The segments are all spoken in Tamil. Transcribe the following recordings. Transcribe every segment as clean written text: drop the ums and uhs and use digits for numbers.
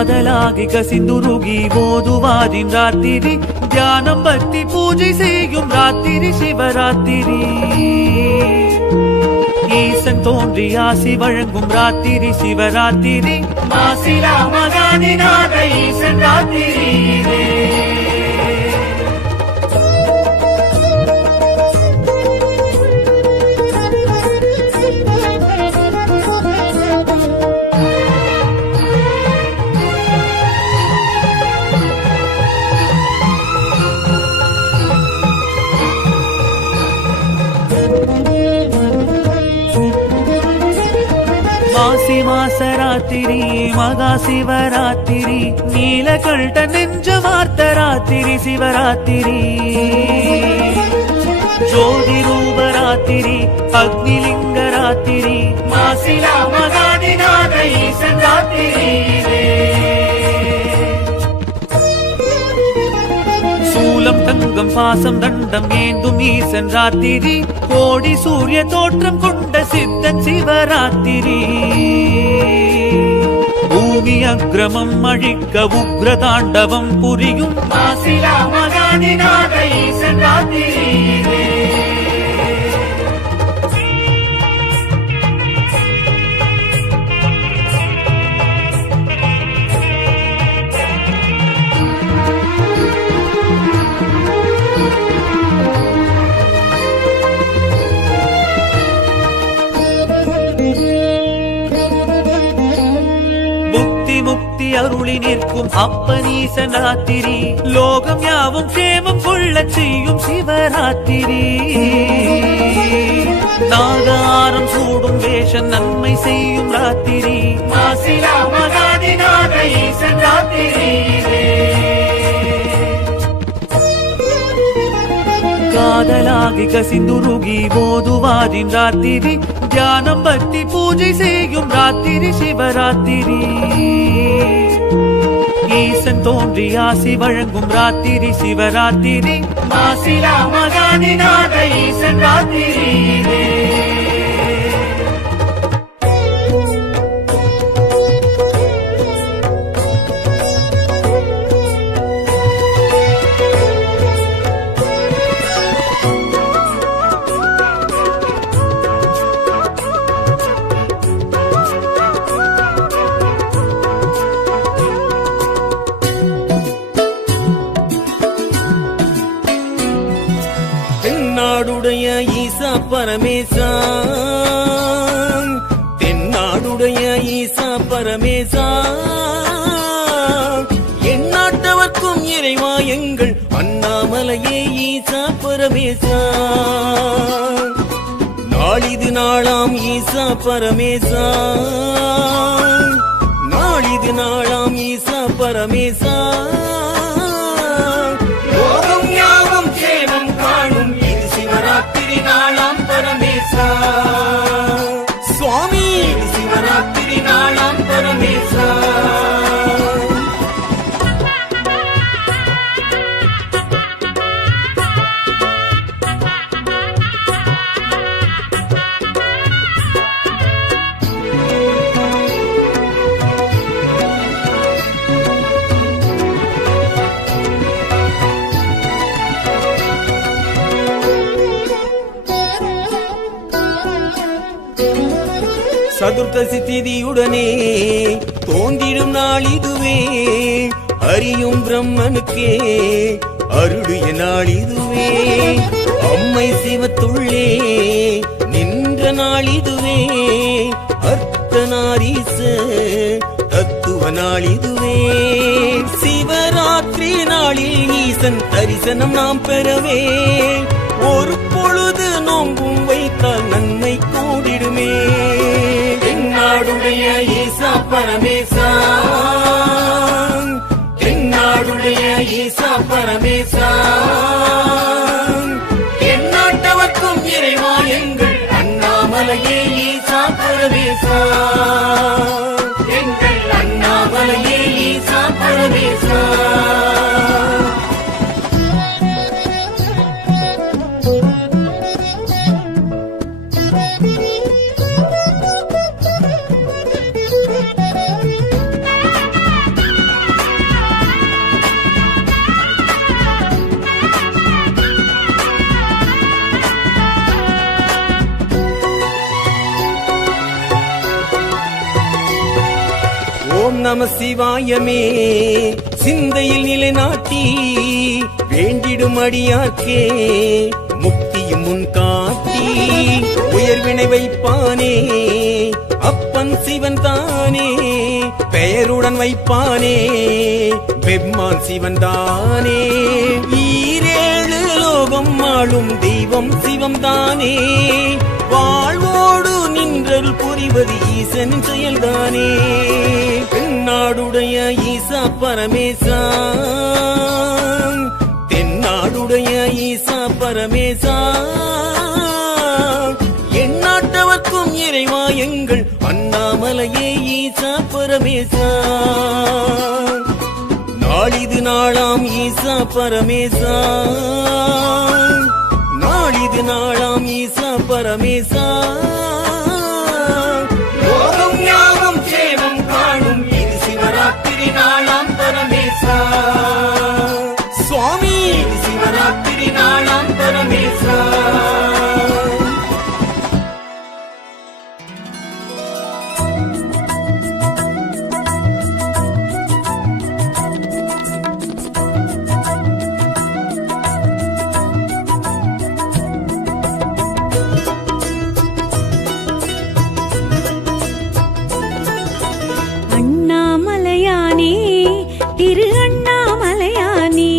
காதலாகி கசிந்துருகி ஓதுவாரின் ராத்திரி தியானம் பக்தி பூஜை செய்யும் ராத்திரி சிவராத்திரி ஈசன் தோன்றி ஆசி வழங்கும் ராத்திரி சிவராத்திரி மாசிலா மகாதிநாத ஈசன் ராத்திரி மாசி மாசராத்திரி மகா சிவராத்திரி நீலகண்ட நெஞ்ச வார்த்த ராத்திரி சிவராத்திரி ஜோதி ரூபராத்திரி அக்னிலிங்க ராத்திரி மாசிலா மகாதிநாத ஈசன் ராத்திரி சூலம் தங்கம் பாசம் தண்டம் ஏந்தும் ஈசன் ராத்திரி கோடி சூரிய தோற்றம் கொண்ட சித்தன் சிவராத்திரி பூமி அக்ரமம் அழிக்க உக்ர தாண்டவம் புரியும் மாசிலா மகாதிநாத ஈசன் ராத்திரி முக்தி அருளி நிற்கும் அப்பனீசன் ராத்திரி லோகம் யாவும் கேமம் கொள்ள செய்யும் சிவராத்திரி நாகாரம் சூடும் வேஷம் நன்மை செய்யும் ராத்திரி மாசிலா மகாதிநாத ஈசன் ராத்திரி காதலாகி கசிந்துருகி ஓதுவாரின் ராத்திரி தியானம் பக்தி பூஜை செய்யும் ராத்திரி சிவராத்திரி ஈசன் தோன்றி ஆசி வழங்கும் ராத்திரி சிவராத்திரி மாசிலா மகாதிநாத ஈசன் ராத்திரி தென்னாடுடைய ஈசா பரமேசா தென்னாடுடைய ஈசா பரமேசா எந்நாட்டவர்க்கும் இறைவா எங்கள் அண்ணாமலையே ஈசா பரமேசா நாளிது நாளாம் ஈசா பரமேசா நாளிது நாளாம் ஈசா பரமேசா லோகம் யாவும் சேவம் காணும் இது சிவராத்திரி நாளாம் பரமேசா சுவாமி சிவராத்திரி நாளாம் பரமேசா சதுர்த்தசி திதியுடனே தோன்றிடும் நாள் இதுவே அறியும் பிரம்மனுக்கே அருளிய நாள் இதுவே அம்மை சிவத்துள்ளே நின்ற நாள் இதுவே அர்த்தநாரீச தத்துவ நாள் இதுவே சிவராத்திரி நாளில் ஈசன் தரிசனம் நாம் பெறவே ஒரு பொழுது நோம்பும் வைத்தால் நன்மை கூடிடுமே தென்னாடுடைய ஈசா பரமேசா தென்னாடுடைய ஈசா பரமேசா எந்நாட்டவர்க்கும் இறைவா எங்கள் அண்ணாமலையே ஈசா பரமேசா எங்கள் அண்ணாமலையே ஈசா பரமேசா நம சிவாயமே சிந்தையில் நிலைநாட்டி வேண்டிடும் அடியார்க்கே முக்தியும் முன் காட்டி உயர்வினை வைப்பானே அப்பன் சிவன் தானே பெயருடன் வைப்பானே பெம்மான் சிவன் தானே ஈரேழு லோகம் ஆளும் தெய்வம் சிவம் தானே வாழ்வோடு நின்றல் புரிவது ஈசனின் செயல்தானே தென்னாடுடைய ஈசா பரமேசா தென்னாடுடைய ஈசா பரமேசா எந்நாட்டவர்க்கும் இறைவா எங்கள் அண்ணாமலையே ஈசா பரமேசா நாளிது நாளாம் ஈசா பரமேசா நாளிது நாளாம் ஈசா பரமேசா லோகம் யாவும் சேவம் காணும் இது சிவராத்திரி நாளாம் பரமேசா சுவாமி சிவராத்திரி நாளாம் பரமேசா திரு அண்ணாமலையானே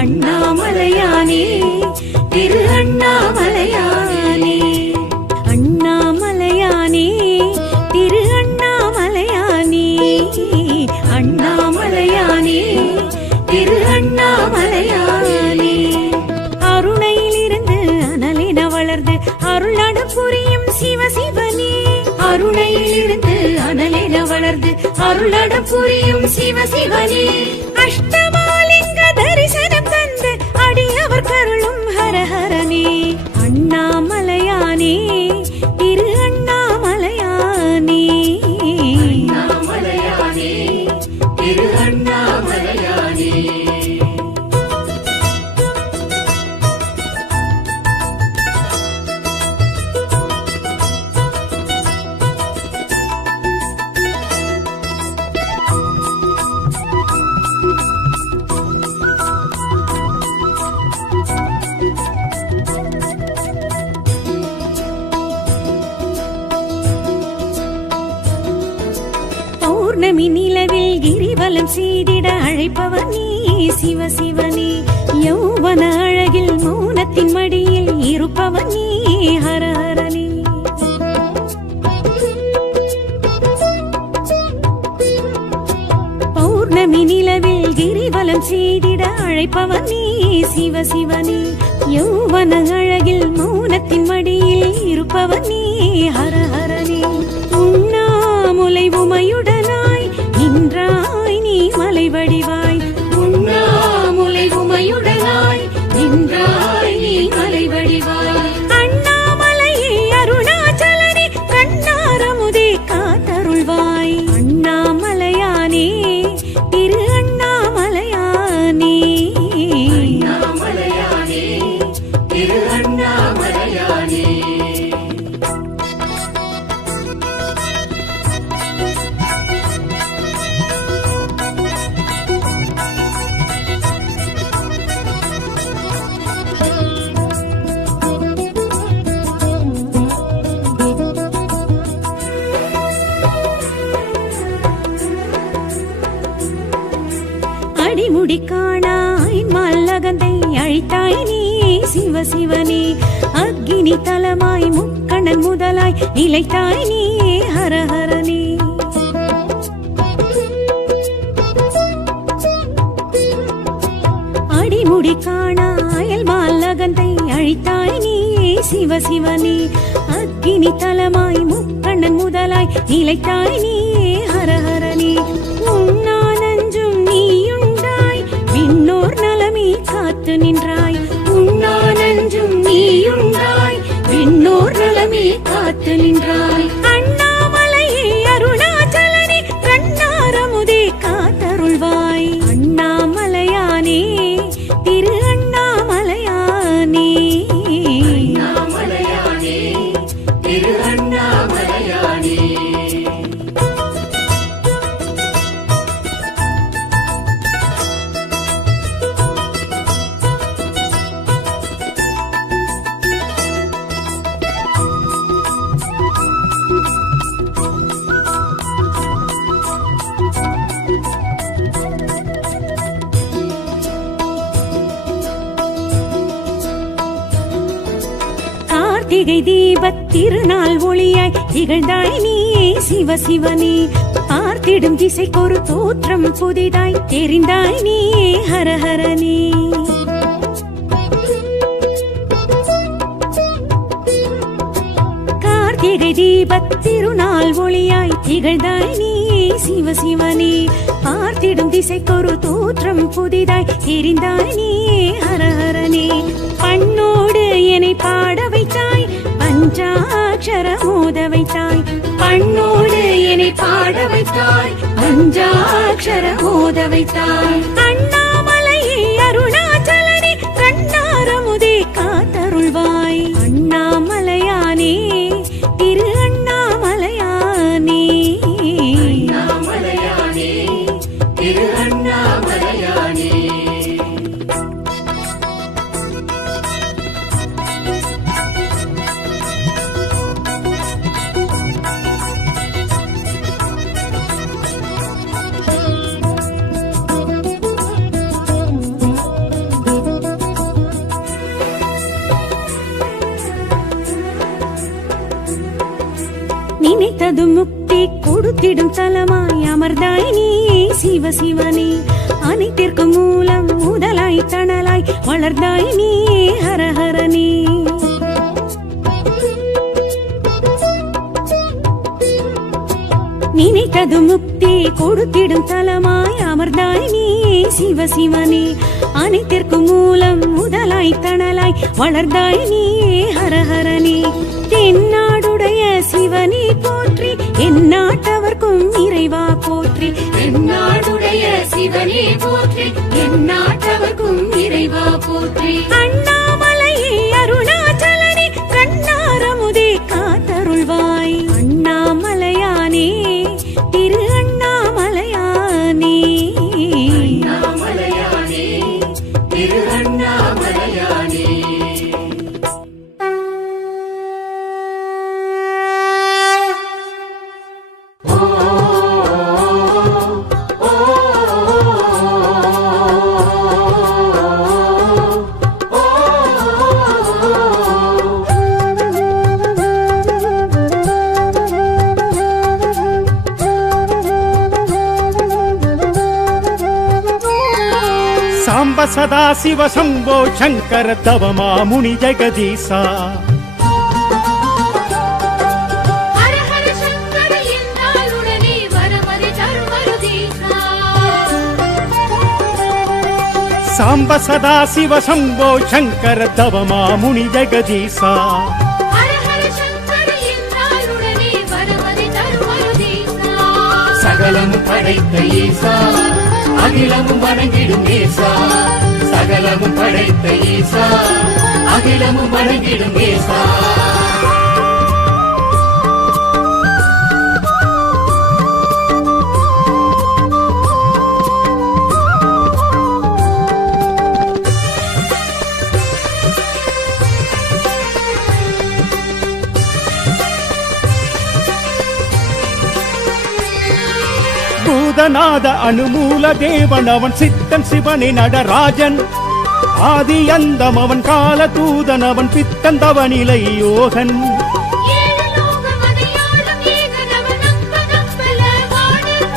அண்ணாமலையானே திரு அண்ணாமலையானே அண்ணாமலையானே திரு அண்ணாமலையானே அண்ணாமலையானே திரு அண்ணாமலையானே அருணையிலிருந்து அனலென வளர்ந்து அருளாடு புரியும் சிவசிவனே அருணையிலிருந்து அனலென வளர்ந்து அருளாட புரியும் சிவசிவனே அஷ்டமாலிங்க தரிசனம் தந்து அடியவர் கருளும் ஹரஹரனே அண்ணாமலையானே திரு அண்ணாமலையானே அண்ணாமலையானே திரு அண்ணாமலையானே பௌர்ணமி நிலவில் கிரிவலம் செய்திட அழைப்பவர் நீ சிவசிவனே யௌவன அழகில் மௌனத்தின் மடியில் இருப்பவர் நீ ஹரஹரனே பௌர்ணமி நிலவில் கிரிவலம் செய்திட அழைப்பவர் நீ சிவசிவனே யௌவன அழகில் மௌனத்தின் மடியில் இருப்பவர் நீ ஹரஹரனே உண்ணாமுலை உமையுடனாய் நின்றாய் நீ மலை வடிவாய் உண்ணாமுலை உமையுடனாய் நின்றாய் நீ மலை வடிவாய் அண்ணாமலையே அருணாச்சலனே கண்ணாரமுதே காத்தருள்வாய் அண்ணாமலையானே திரு அண்ணாமலையானே அண்ணாமலையானே திரு அண்ணாமலையானே அடிமுடி காணாய் மல்லகந்தை அழித்தாய் நீ சிவசிவனே அக்கினி தலமாய் முக்கண்ணன் முதலாய் நிலைத்தாய் நீ ஹரஹரனே அடிமுடி காணாயல் மல்லகந்தை அழித்தாய் நீ சிவசிவனே அக்கினி தலமாய் முக்கண்ணன் முதலாய் நிலைத்தாய் நீ ஹரஹரனே உண்ணா நஞ்சும் நீயுண்டாய் விண்ணோர் நலமே காத்து நின்றாய் உண்ணா நஞ்சும் நீயுண்டாய் விண்ணோர் நலமே காத்து நின்றாய் அண்ணாமலையே அருணாச்சலனே கண்ணாரமுதே காத்தருள்வாய் அண்ணாமலையானே திரு அண்ணாமலையானே அண்ணாமலையானே திரு அண்ணாமலையானே தீபத் திருநாள் ஒளியாய் திகழ்ந்தாய் நீயே சிவசிவனே பார்த்திடும் திசைக்கொரு தோற்றம் புதிதாய் தெரிந்தாய் நீயே ஹரஹரனே கார்த்திகை தீபத் திருநாள் ஒளியாய் திகழ்ந்தாய் நீயே சிவசிவனே பார்த்திடும் திசைக்கொரு தோற்றம் புதிதாய் தெரிந்தாய் நீயே ஹரஹரனே பண்ணோடு என்னை பாட வைத்தாய் பஞ்சாட்சர மோத வைத்தாய் பண்ணோடு என்னை பாட வைத்தாய் பஞ்சாட்சர மோத வைத்தாய் அண்ணாமலையே அருணாச்சலனே கண்ணாரமுதே காத்தருள்வாய் அண்ணாமலையானே திரு அண்ணாமலையானே அண்ணாமலையானே திரு அண்ணாமலையானே நினைத்தது முக்தி கொடுத்திடும் தலமாய் அமர்ந்தாய் நீயே சிவசிவனே அனைத்திற்கும் மூலம் முதலாய் தணலாய் வளர்ந்தாய் நீயே ஹரஹரனே நினைத்தது முக்தி கொடுத்திடும் தலமாய் அமர்ந்தாய் நீயே சிவசிவனே அனைத்திற்கும் மூலம் முதலாய் தணலாய் வளர்ந்தாய் நீயே ஹரஹரனே தென்னாடுடைய சிவனே போற்றி எந்நாட்டவர்க்கும் இறைவா போற்றி எந்நாடுடைய சிவனே போற்றி எந்நாட்டவர்க்கும் இறைவா போற்றி அண்ணாமலையே அருணாச்சலனே கண்ணாரமுதே காத்தருள்வாய் அண்ணாமலையானே திரு அண்ணாமலையானே அண்ணாமலையானே திரு அண்ணாமலையானே சாம்ப சதா சிவ சம்போ சங்கர தவமா முனி ஜெகதீசா ஹர ஹர சங்கர என்னாலுடனே வரமதி தருமருதீசா சாம்ப சதா சிவ சம்போ சங்கர தவமா முனி ஜெகதீசா ஹர ஹர சங்கர என்னாலுடனே வரமதி தருமருதீசா சகலமும் படைத்த ஈசா அகிலமும் வணங்கிடும் ஈசா சகலமும் படைத்த ஈசா அகிலமும் வணங்கிடும் ஈசா பூதநாத அனுமூல தேவன் அவன் சித்தன் சிவனே நடராஜன் ஆதி அந்தம் அவன் கால தூதன் அவன் பித்தன் தவநிலை யோகன் ஏழு லோகமதையாளும் ஏகனவனம்பதம்பல வாணன்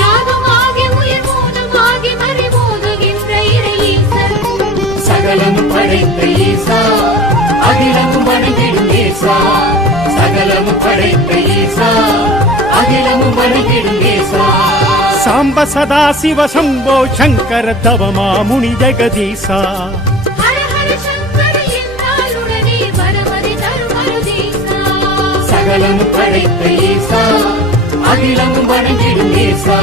யாகமாகி உயிர் மூலமாகி மறைமோதுகின்ற இறையீசன் சகலமும் படைத்த ஈசா அகிலமும் வணங்கிடும் ஈசா சகலமும் படைத்த ஈசா அகிலமும் வணங்கிடும் ஈசா சாம்ப சதா சிவ சம்போ சங்கர தவமா முனி ஜெகதீசா ஹர ஹர சங்கர என்னாலுடனே வரமதி தருமருதீசா சகலமும் படைத்த ஈசா அகிலமும் வணங்கிடும் ஈசா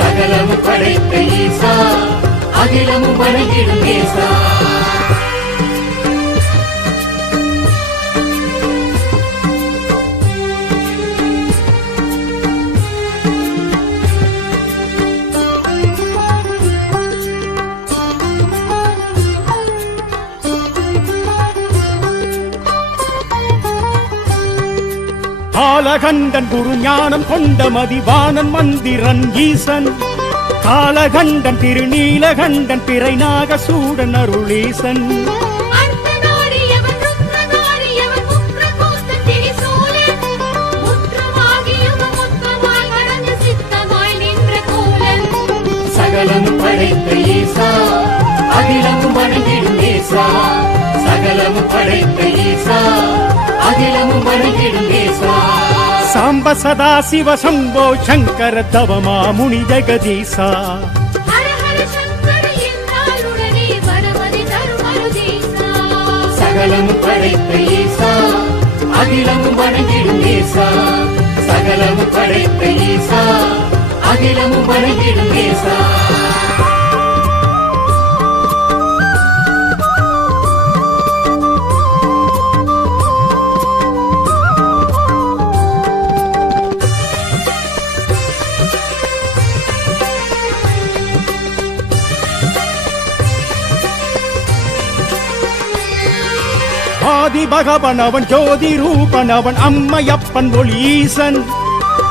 சகலமும் படைத்த ஈசா அகிலமும் வணங்கிடும் ஈசா காலகண்டன் குரு ஞானம் கொண்ட மதிவானன் மந்திரன் ஈசன் காலகண்டன் திருநீலகண்டன் பிறைநாக சூடன் அருளீசன் அர்த்தநாரியவன் ருத்ரநாரியவன் முக்ரகோச ஈசா சகலமும் படைத்த ஈசா அகிலமும் வணங்கிடும் ஈசா சாம்ப சதா சிவ சம்போ சங்கர தவமா முனி ஜெகதீசா ஹர ஹர சங்கர என்றாலுடனே வரமதி தரும் அருதீசா சகலமும் படைத்த ஈசா அகிலமும் வணங்கிடும் ஈசா சகலமும் படைத்த ஈசா அகிலமும் வணங்கிடும் ஈசா ஆதி பகவன் அவன் ஜோதி ரூபன் அவன் அம்மையப்பன் ஒளி ஈசன்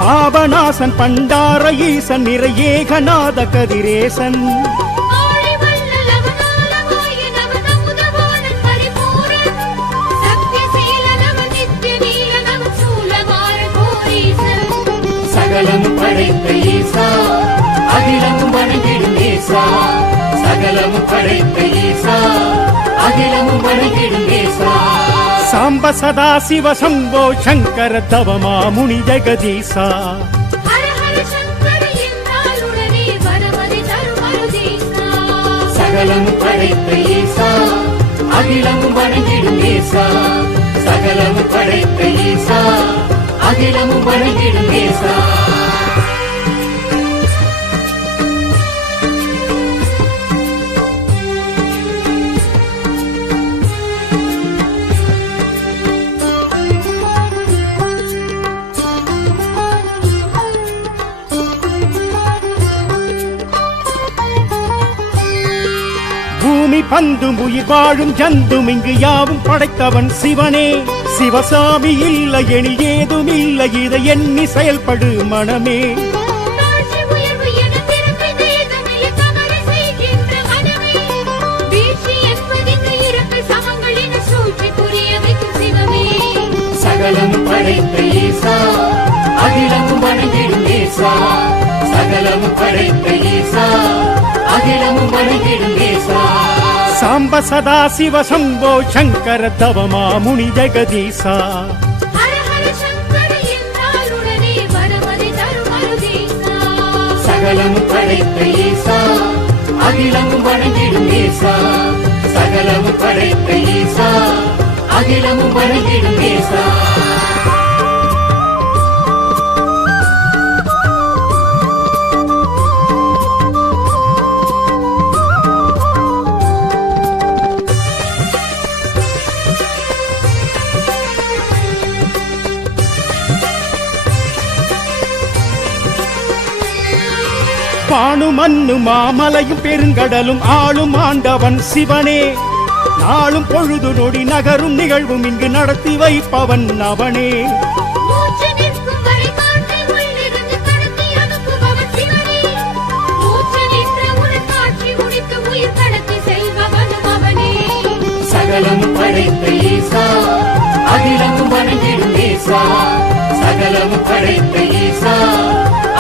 பாபநாசன் பண்டார ஈசன் நிறை ஏகநாத கதிரேசன் ஆழி வள்ளல் அவனாலமாயன் அவன் அமுதவாணன் பரிபூரண் சத்யசீலன் அவன் நித்ய நீலன் அவன் சூலமாறன் கோரீசன் சகலமும் படைத்த ஈசா அகிலமும் வணங்கிடும் ஈசா சகலமும் படைத்த ஈசா அகிலமும் வணங்கிடும் ஈசா சாம்ப சதா சிவ சம்போ சங்கர தவமா முனி ஜெகதீசா ஹர ஹர சங்கர என்றாலுடனே வரமதி தரும் அருதீசா சகலமும் படைத்த ஈசா அகிலமும் வணங்கிடும் ஈசா சகலமும் படைத்த ஈசா அகிலமும் வணங்கிடும் ஈசா பூமி பந்தும் உயிர் வாழும் ஜந்தும் இங்கு யாவும் படைத்தவன் சிவனே சிவசாமி இல்லை எனில் ஏதும் இல்லை இதை எண்ணி செயல்படு மனமே தாழ்ச்சி உயர்வு என பிறப்பை வேதமில்லை தவறு செய்கின்ற மனமே வீழ்ச்சி என்பதிங்கு இறப்பு சமங்கள் என சூழ்ச்சி புரிய வைக்கும் சிவமே சகலமும் படைத்த ஈசா அகிலமும் வணங்கிடும் ஈசா சகலமும் படைத்த ஈசா அகிலமும் வணங்கிடும் ஈசா சாம்ப சதா சிவ சம்போ சங்கர தவமா முனி ஜெகதீசா ஹர ஹர சங்கர என்றாலுடனே வரமதி தரும் அருதீசா சகலமும் படைத்த ஈசா அகிலமும் வணங்கிடும் ஈசா சகலமும் படைத்த ஈசா அகிலமும் வணங்கிடும் ஈசா பானு மண்ணு மாமலையும் பெருங்கடலும் ஆளும் ஆண்டவன் சிவனே நாளும் பொழுது நொடி நகரும் நிகழ்வும் இங்கு நடத்தி வைப்பவன் அவனே மூச்சு நிற்கும் வரை காற்றை உள்ளிருந்து கடத்தி அனுப்புபவன் சிவனே மூச்சு நின்ற உடன் காட்சி முடித்து உயிர் கடத்தி செல்பவனும் அவனே சகலமும் படைத்த ஈசா அகிலமும் வணங்கிடும் ஈசா சகலமும் படைத்த ஈசா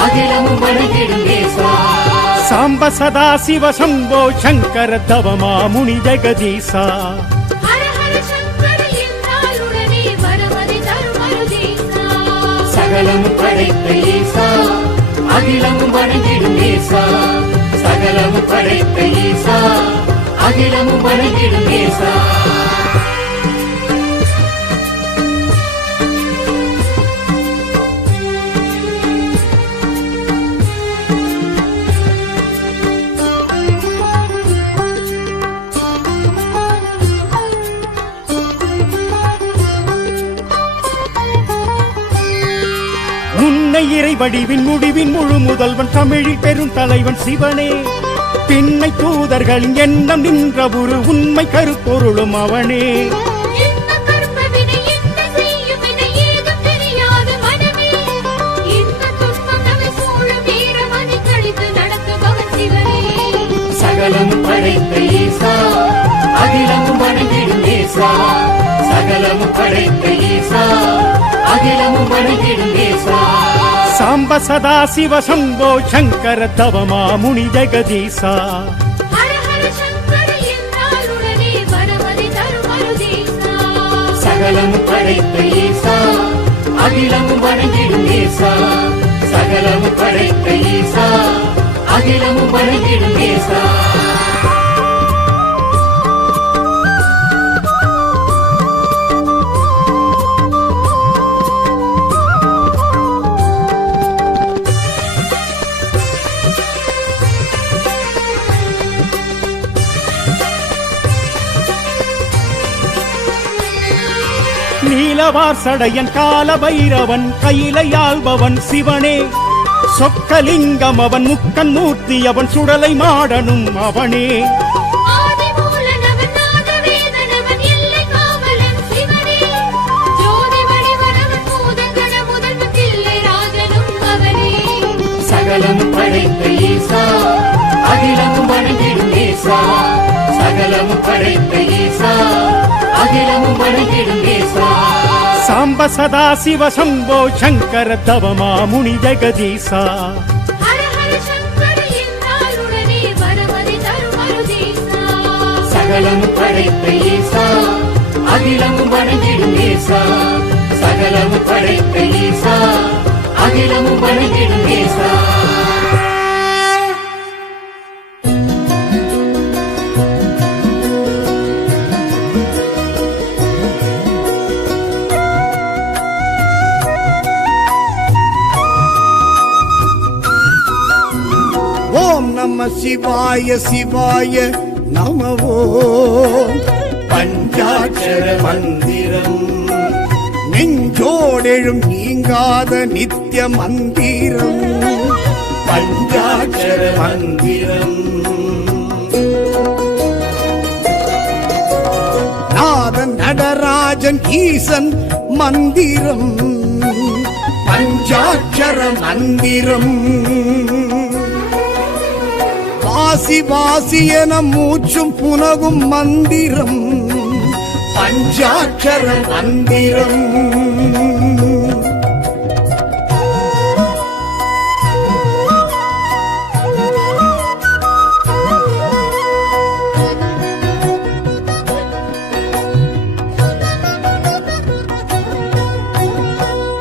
அகிலமும் வணங்கிடும் ஈசா சாம்ப சதா சிவ சம்போ சங்கர தவமா முனி ஜெகதீசா ஹர ஹர சங்கர என்றாலுடனே வரமதி தரும் அருதீசா சகலமும் படைத்த ஈசா அகிலமும் வணங்கிடும் ஈசா சகலமும் படைத்த ஈசா அகிலமும் வணங்கிடும் ஈசா முன்னை இறை வடிவின் முடிவின் முழு முதல்வன் தமிழில் பெரும் தலைவன் சிவனே பின்னை தூதர்களின் எண்ணம் நின்ற ஒரு உண்மை கருப்பொருளும் அவனே என்ன கர்மவினை என்ன செய்யும் என ஏதும் தெரியாத மனமே இந்த துன்பம் நம்மை சூழும் வீரமணி கழித்து நடத்துபவன் சிவனே சகலமும் படைத்த ஈசா அகிலமும் வணங்கிடும் ஈசா சகலமும் படைத்த ஈசா அகிலமும் வணங்கிடும் ஈசா சாம்ப சதா சிவ சம்போ சங்கர தவமா முனி ஜெகதீசா ஹர ஹர சங்கர என்றாலுடனே வரமதி சகலமும் படைத்த ஈசா அகிலமும் வணங்கிடும் ஈசா சகலமும் படைத்த ஈசா அகிலமும் வணங்கிடும் ஈசா நீலவார் சடையன் கால பைரவன் கையிலையாள்பவன் சிவனே சொக்கலிங்கம் அவன் முக்கன் மூர்த்தி அவன் சுடலை மாடனும் அவனே ஆதிமூலனவன் நாதவேதனவன் எல்லை காவலன் சிவனே ஜோதி வடிவனவன் பூதகண முதல்வன் தில்லை ராஜனும் அவனே சகலமும் படைத்த ஈசா அகிலமும் வணங்கிடும் ஈசா சகலமும் படைத்த ஈசா அகிலமும் வணங்கிடும் ஈசா சாம்ப சதா சிவ சம்போ சங்கர தவமா முனி ஜெகதீசா ஹர ஹர சங்கர என்றாலுடனே வரமதி தரும் அருதீசா சகலமும் படைத்த ஈசா அகிலமும் வணங்கிடும் ஈசா சகலமும் படைத்த ஈசா அகிலமும் வணங்கிடும் ஈசா ஓம் நம சிவாய சிவாய நமவோ பஞ்சாட்சர மந்திரம் நெஞ்சோடெழும் நீங்காத நித்திய மந்திரம் பஞ்சாட்சர மந்திரம் நாதன் நடராஜன் ஈசன் மந்திரம் பஞ்சாட்சர மந்திரம் வாசி வாசி என மூச்சும் புனகும் மந்திரம் பஞ்சாட்சர மந்திரம்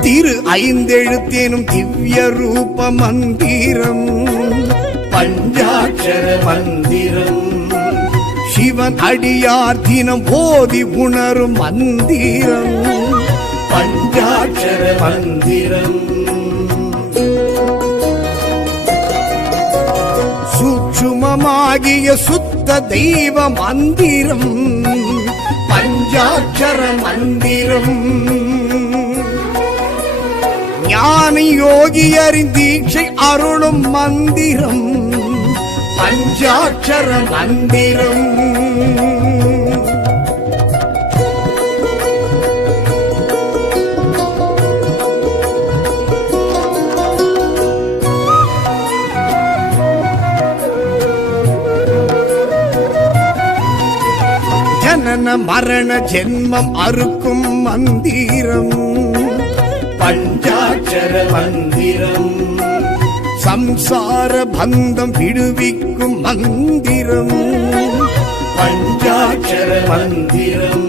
திரு ஐந்தெழுத்தேனும் திவ்ய ரூப மந்திரம் பஞ்சாட்சர மந்திரம் சிவன் அடியார் தினம் போதி உணரும் மந்திரம் பஞ்சாட்சர மந்திரம் சூட்சுமமாகிய சுத்த தெய்வ மந்திரம் பஞ்சாட்சர மந்திரம் ஞான யோகியரின் தீட்சை அருளும் மந்திரம் பஞ்சாட்சர மந்திரம் ஜனன மரண ஜென்மம் அறுக்கும் மந்திரம் பஞ்சாட்சர மந்திரம் சம்சார பந்தம் விடுவிக்கும் மந்திரம் பஞ்சாட்சர மந்திரம்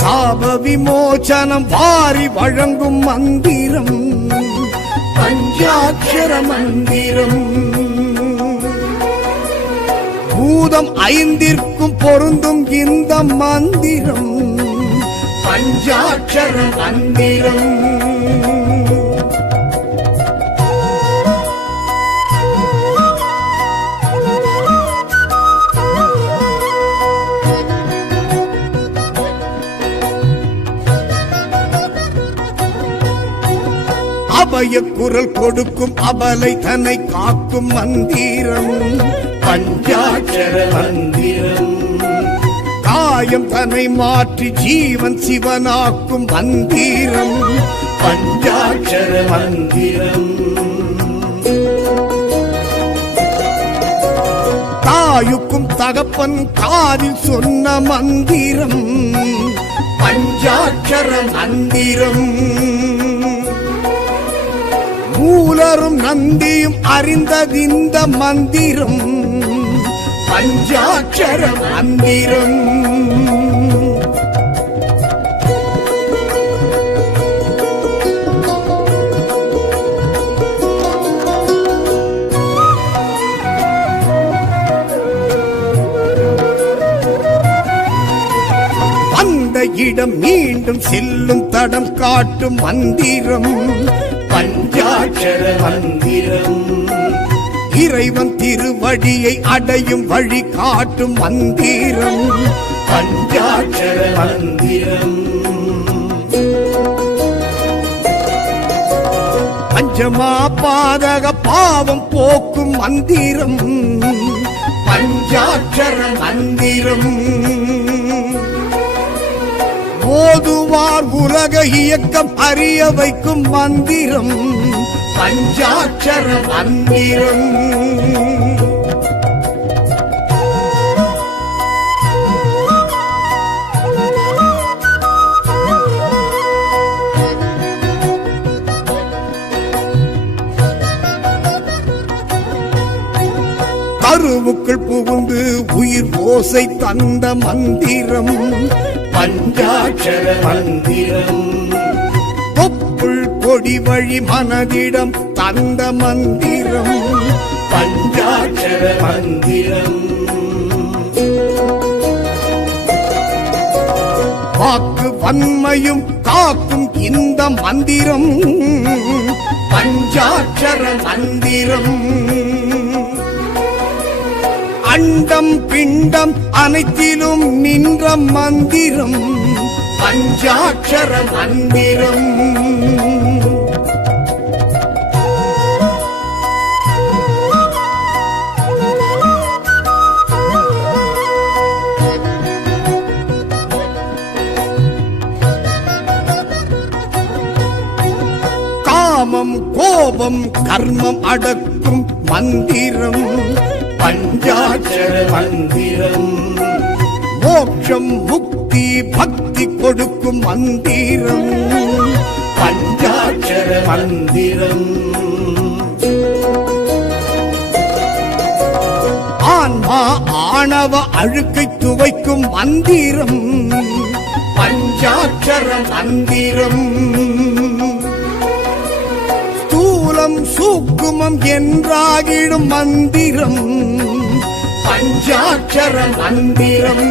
சாப விமோசனம் வாரி வழங்கும் மந்திரம் பஞ்சாட்சர மந்திரம் பூதம் ஐந்திற்கும் பொருந்தும் இந்த மந்திரம் பஞ்சாட்சர மந்திரம் அபய குரல் கொடுக்கும் அபலை தன்னை காக்கும் மந்திரம் பஞ்சாட்சர மந்திரம் காயம் தன்னை மாற்றி ஜீவன் சிவனாக்கும் மந்திரம் பஞ்சாட்சர மந்திரம் தாயுக்கும் தகப்பன் காதில் சொன்ன மந்திரம் பஞ்சாட்சர மந்திரம் மூலரும் நந்தியும் அறிந்ததிந்த மந்திரம் பஞ்சாட்சர மந்திரம் இடம் மீண்டும் செல்லும் தடம் காட்டும் மந்திரம் பஞ்சாட்சர மந்திரம் இறைவன் திருவடியை அடையும் வழி காட்டும் மந்திரம் பஞ்சாட்சர மந்திரம் பஞ்சமா பாதக பாவம் போக்கும் மந்திரம் பஞ்சாட்சர மந்திரம் ஓதுவார் உலக இயக்கம் அறிய வைக்கும் மந்திரம் பஞ்சாட்சர மந்திரம் கருவுக்குள் புகுந்து உயிர் ஓசை தந்த மந்திரம் பஞ்சாட்சர மந்திரம் தொப்புள் கொடி வழி மனதிடம் தந்த மந்திரம் பஞ்சாட்சர மந்திரம் வாக்கு வன்மையும் காக்கும் இந்த மந்திரம் பஞ்சாட்சர மந்திரம் அண்டம் பிண்டம் அனைத்திலும் நின்ற மந்திரம் பஞ்சாட்சர மந்திரம் காமம் கோபம் கர்மம் அடக்கும் மந்திரம் பஞ்சாட்சர மந்திரம் மோட்சம் முக்தி பக்தி கொடுக்கும் மந்திரம் பஞ்சாட்சர மந்திரம் ஆன்மா ஆணவ அழுக்கை துவைக்கும் மந்திரம் பஞ்சாட்சர மந்திரம் ஸ்தூலம் சூக்குமம் என்றாகிடும் மந்திரம் பஞ்சாட்சர மந்திரம்